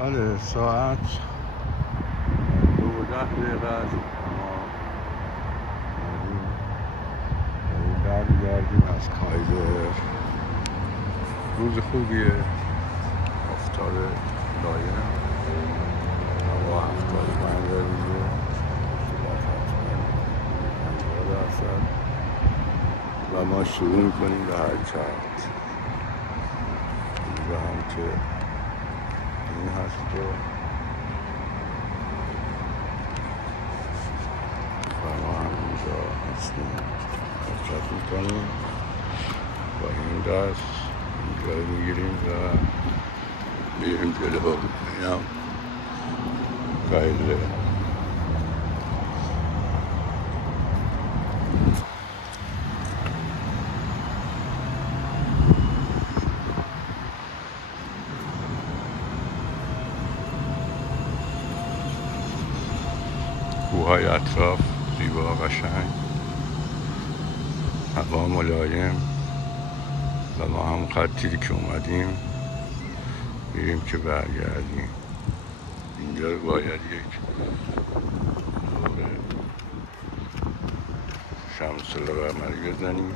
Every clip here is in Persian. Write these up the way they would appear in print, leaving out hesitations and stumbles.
بله ساعت 2:10 است. ما برمیگردیم از کایزر. روز خوبیه، افتاد لایم، هوا 75 درجه، و ما شروع میکنیم به حرکت. اینجا هم که این هست و ما هم اینجا هستیم، حرکت میکنیم با این دست اینجا رو میگیریم و میریم جلو. این هم قایله. کوههای اطراف زیبا، قشنگ، هوا ملایم و ما هم خطی که اومدیم میریم که برگردیم. اینجا رو باید یک دور شمس القمری بزنیم.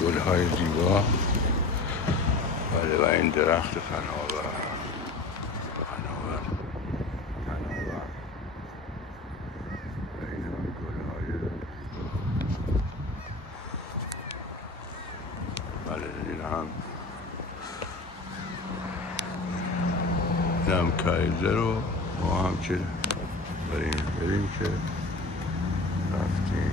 گل‌های زیبا، بله، و این درخت فناور و این هم گل‌های، بله، این هم کایزر رو ما هم که بریم که رفتیم.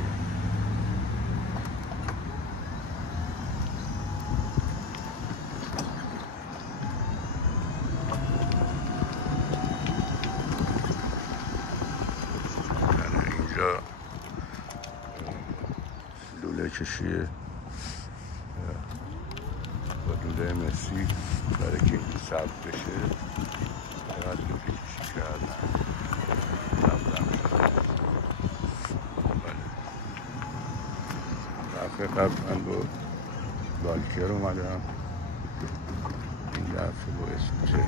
اینجا لوله کشیه با لوله مسی برای که این ثبت بشه باید لوله کشی کردن، ثبتم شد. دفعه قبل من با بالکر اومدم، این دفعه با اسکوتر.